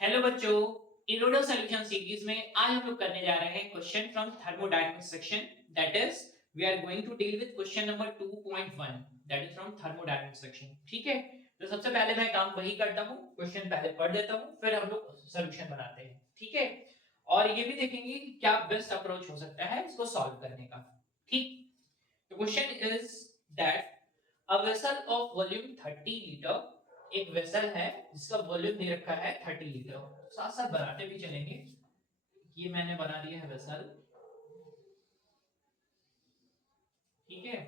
Hello बच्चों, इरोडो solution series में आज हम लोग करने जा रहे हैं question from thermodynamics section. That is we are going to deal with question number 2.1 that is from thermodynamics section. ठीक है, तो सबसे पहले मैं काम वही करता हूँ, क्वेश्चन पहले पढ़ देता हूँ, फिर हम लोग सॉल्यूशन बनाते हैं। ठीक है, और ये भी देखेंगे कि क्या बेस्ट अप्रोच हो सकता है इसको सॉल्व करने का। ठीक, तो question is that a vessel of volume 30 litre, एक वेसल है जिसका वॉल्यूम दे रखा है 30 लीटर। साथ साथ बनाते भी चलेंगे। ये मैंने बना दिया है वेसल। ठीक है,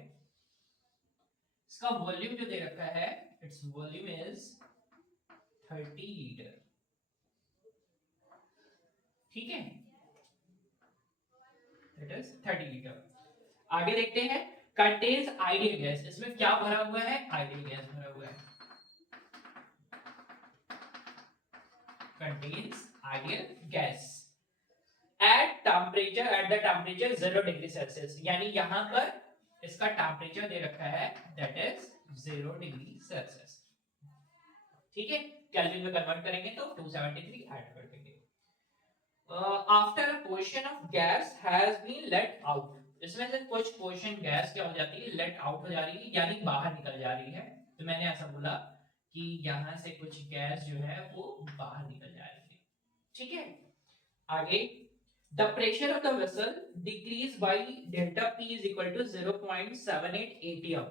इसका वॉल्यूम जो दे रखा है, इट्स वॉल्यूम इज 30 लीटर। ठीक है, इट इज 30 लीटर। आगे देखते हैं, कंटेन्स आइडियल गैस। इसमें क्या भरा हुआ है? आइडियल गैस भरा हुआ है। Contains ideal gas at the temperature 0 degree Celsius, यानी यहां पर इसका टेम्परेचर दे रखा है दैट इज 0 डिग्री सेल्सियस। ठीक है, केल्विन में कन्वर्ट करेंगे तो 273 ऐड कर देंगे। After a portion of gas has been let out, इसमें से कुछ पोर्शन गैस क्या हो जाती है? लेट आउट हो जा रही है, यानी बाहर निकल जा रही है। तो मैंने ऐसा बोला कि यहां से कुछ गैस जो है वो बाहर निकल जा रही है। ठीक है, आगे the pressure of the vessel decreased by delta P is equal to 0.78 atm,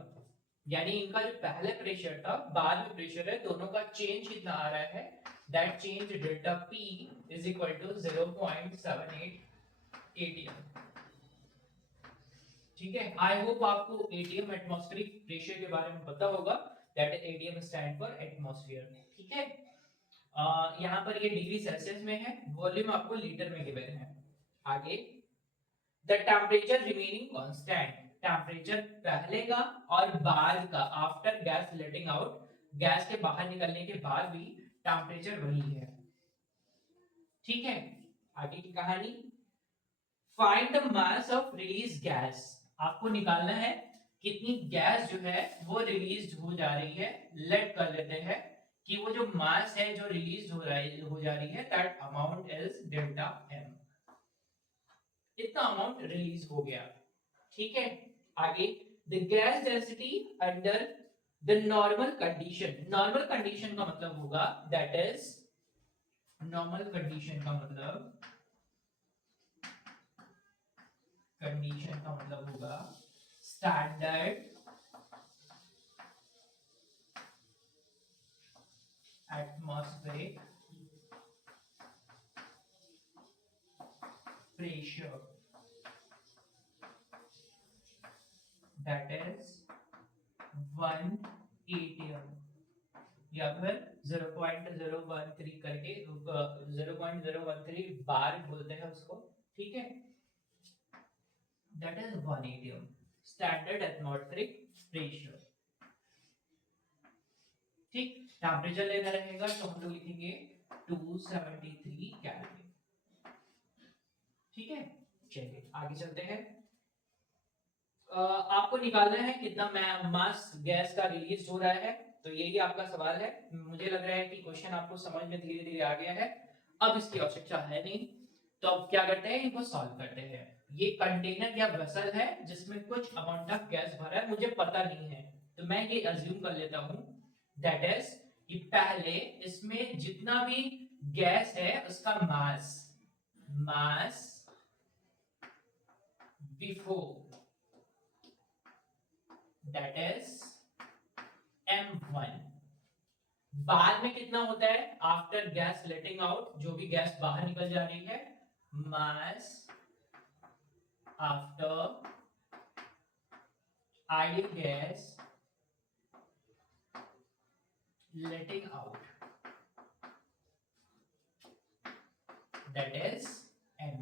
यानी इनका जो पहले प्रेशर था बाद में प्रेशर है, दोनों का चेंज कितना आ रहा है? That change delta P is equal to 0.78 atm। ठीक है, आई होप आपको एटीएम एटमॉस्फेरिक प्रेशर के बारे में पता होगा। That is ATM stand for atmosphere. ठीक है, यहाँ पर ये डिग्री सेल्सियस में है, वॉल्यूम आपको लीटर में गिवन है। आगे the temperature remaining constant, temperature पहले का और बाद का after gas letting out, gas के बाहर निकलने के बाद भी टेम्परेचर वही है। ठीक है, आगे की कहानी, find the mass of release gas, आपको निकालना है कितनी गैस जो है वो रिलीज हो जा रही है। लेट कर लेते हैं कि वो जो मास है जो रिलीज हो जा रही है, that amount is delta M. इतना अमाउंट रिलीज हो गया। ठीक है, आगे the gas density under the normal condition, normal condition का मतलब होगा दैट इज, नॉर्मल कंडीशन का मतलब, कंडीशन का मतलब होगा standard atmospheric pressure, that is 1 atm, या फिर 0.013 करके 0.013 बार बोलते हैं उसको। ठीक है, that is 1 atm standard atmospheric pressure. ठीक, टेम्परेचर लेना रहेगा तो हम लोग लिखेंगे 273 केल्विन। ठीक है, चलिए आगे चलते हैं। आपको निकालना है कितना मास गैस का रिलीज हो रहा है, तो यही आपका सवाल है। मुझे लग रहा है कि क्वेश्चन आपको समझ में धीरे धीरे आ गया है, अब इसकी आवश्यकता है नहीं। तो अब क्या करते हैं, इनको सॉल्व करते हैं। ये कंटेनर या वेसल है जिसमें कुछ अमाउंट ऑफ गैस भरा है, मुझे पता नहीं है, तो मैं ये अज्यूम कर लेता हूं दैट इज कि पहले इसमें जितना भी गैस है उसका मास, मास बिफोर, दैट इज m1, बाद में कितना होता है आफ्टर गैस लेटिंग आउट, जो भी गैस बाहर निकल जा रही है, mass after ideal gas letting out, that is m।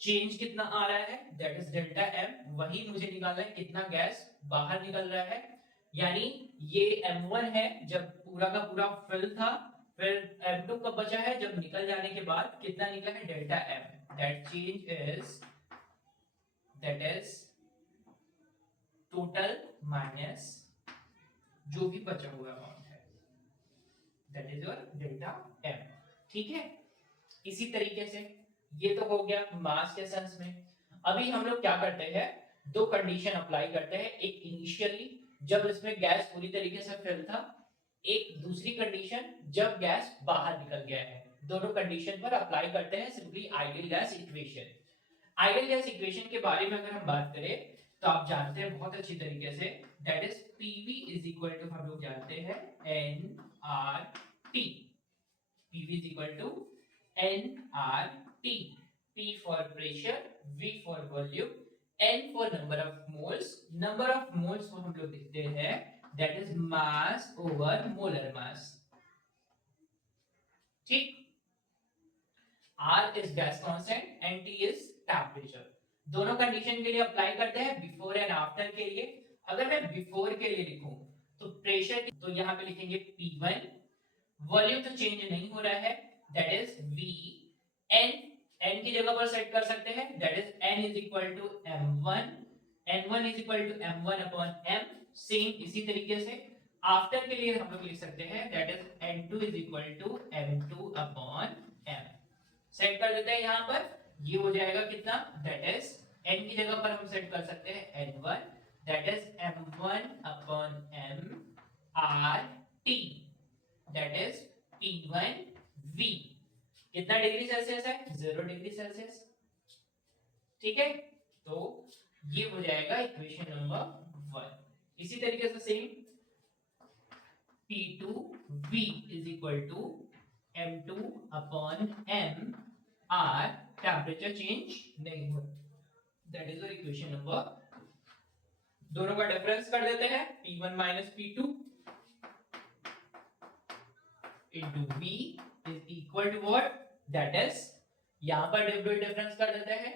Change कितना आ रहा है, दैट इज डेल्टा m, वही मुझे निकालना है कितना गैस बाहर निकल रहा है। यानी ये m1 है जब पूरा का पूरा फिल था, फिर m2 कब बचा है जब निकल जाने के बाद कितना निकला है, delta m। That change is, that is total minus जो भी बचा हुआ अमाउंट है, that is your delta m। ठीक है। इसी तरीके से ये तो हो गया मास के सेंस में। अभी हम लोग क्या करते हैं, दो कंडीशन अप्लाई करते हैं, एक इनिशियली जब इसमें गैस पूरी तरीके से फिल था, एक दूसरी कंडीशन जब गैस बाहर निकल गया है। दोनों कंडीशन पर अप्लाई करते हैं simply ideal gas equation. Ideal gas equation के बारे में अगर हम बात करें तो आप जानते हैं बहुत अच्छी तरीके से, that is PV is equal to, हम लोग जानते हैं N R T. PV is equal to N R T. P for pressure, V for volume, N for number of moles। Number of moles को हम लोग लिखते हैं that is mass over molar mass. ठीक। R is gas constant and T is temperature। दोनों condition के लिए apply करते हैं बिफोर एंड आफ्टर के लिए। अगर मैं बिफोर के लिए लिखूं तो प्रेशर, तो यहाँ पे लिखेंगे P1। वॉल्यूम तो चेंज नहीं हो रहा है, दैट इज V। n की जगह पर सेट कर सकते हैं, that is n is equal to m1। n1 is equal to m1 upon m। Same इसी तरीके से आफ्टर के लिए हम लोग लिख सकते हैं, that is n2 is equal to m2 upon m। Set कर देते हैं यहाँ पर, ये हो जाएगा कितना, दैट इज n की जगह पर हम सेट कर सकते हैं n1, that is m1 upon m r t, that is p1v। कितना डिग्री सेल्सियस है, 0 डिग्री सेल्सियस। ठीक है, तो ये हो जाएगा इक्वेशन नंबर 1। इसी तरीके से same p2v is equal to m2 upon m r, temperature change नहीं हो, दैट इज इक्वेशन नंबर। दोनों का डिफरेंस कर देते हैं, p1 minus p2 into v is equal to what, that is यहां पर डिफरेंस कर देते हैं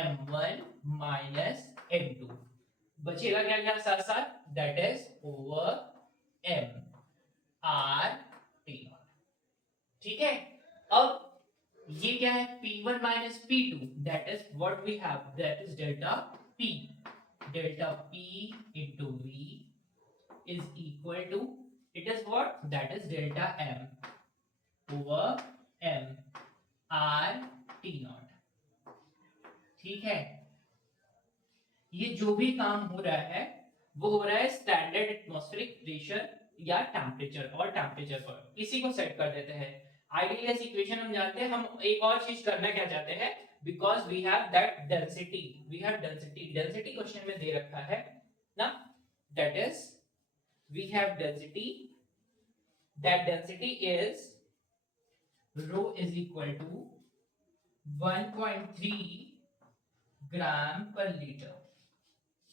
m1 माइनस m2, बचेगा क्या क्या साथ साथ, that is over m r t। ठीक है, अब ये क्या है, P1 minus P2, that is what we have, that is delta P। Delta P into V is equal to, it is what, that is delta M over M R T naught। ठीक है, ये जो भी काम हो रहा है वो हो रहा है स्टैंडर्ड एटमॉस्फेरिक प्रेशर या टेम्परेचर और टेम्परेचर पर, इसी को सेट कर देते हैं। आइडियल गैस इक्वेशन हम जानते हैं, हम एक और चीज करना क्या चाहते हैं, because we have that density, we have density, density question में दे रखा है ना, that is we have density, that density is rho is equal to 1.3 gram per litre.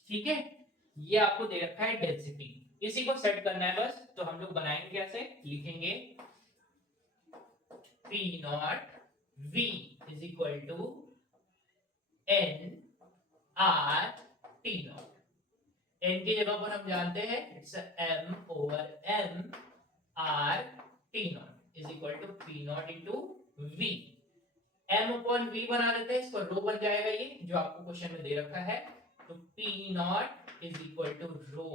ठीक है, ये आपको दे रखा है डेंसिटी, इसी को सेट करना है बस। तो हम लोग बनाएंगे कैसे, लिखेंगे P naught V is equal to N R T naught। N की जगह पर हम जानते हैं it's M over M R T naught is equal to P naught into V। M upon V बना लेते हैं, इसको रो बन जाएगा ये जो आपको क्वेश्चन में दे रखा है। तो P naught is equal to row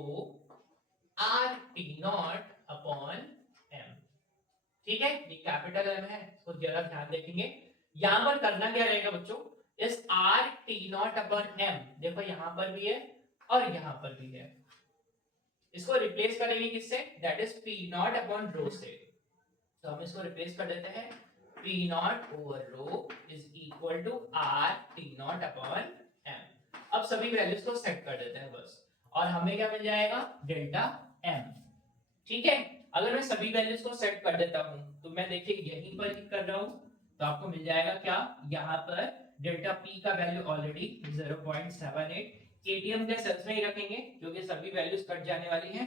R T naught upon M। ठीक है, ये कैपिटल M है, इसको जरा ध्यान देखेंगे। यहां पर करना क्या रहेगा बच्चों, इस R T naught upon M, देखो यहां पर भी है और यहां पर भी है, इसको रिप्लेस करेंगे किससे, that is P naught upon रो से। तो हम इसको रिप्लेस कर देते हैं, P naught over rho is equal to R T naught upon M। अब सभी वैल्यूज को सेट कर देते हैं बस, और हमें क्या मिल जाएगा, डेल्टा M। ठीक है, अगर मैं सभी वैल्यूज को सेट कर देता हूं तो मैं देखिए यहीं पर ही कर रहा हूं, तो आपको मिल जाएगा क्या, यहां पर डेल्टा P का वैल्यू ऑलरेडी 0.78, एटीएम के सेल्स में ही रखेंगे क्योंकि सभी वैल्यूज कट जाने वाली हैं।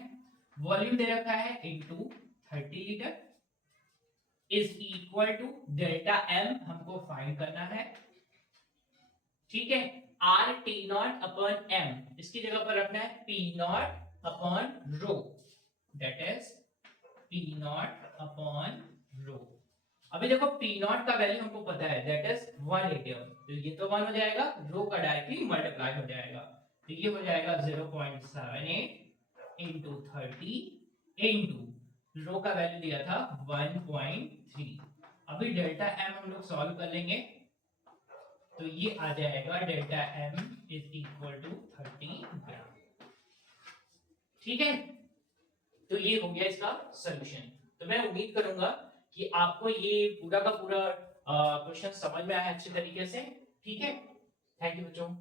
वॉल्यूम दे रखा है into 30 litre is equal to delta M हमको फाइंड करना है। ठीक है, R T naught upon M, इसकी जगह पर रखना है P naught upon rho, that is P naught upon rho. अभी देखो P naught का वैल्यू हमको पता है, दैट इज 1 एटीएम, तो ये तो 1 हो जाएगा, रो का डायरेक्टली मल्टीप्लाई हो जाएगा, तो ये हो जाएगा 0.78 into 30 into रो का वैल्यू दिया था 1.3। अभी डेल्टा एम हम लोग सॉल्व कर लेंगे तो ये आ जाएगा delta M is equal to 30 gram. ठीक है, तो ये हो गया इसका सॉल्यूशन। तो मैं उम्मीद करूंगा कि आपको ये पूरा का पूरा क्वेश्चन समझ में आया अच्छे तरीके से। ठीक है, थैंक यू बच्चों।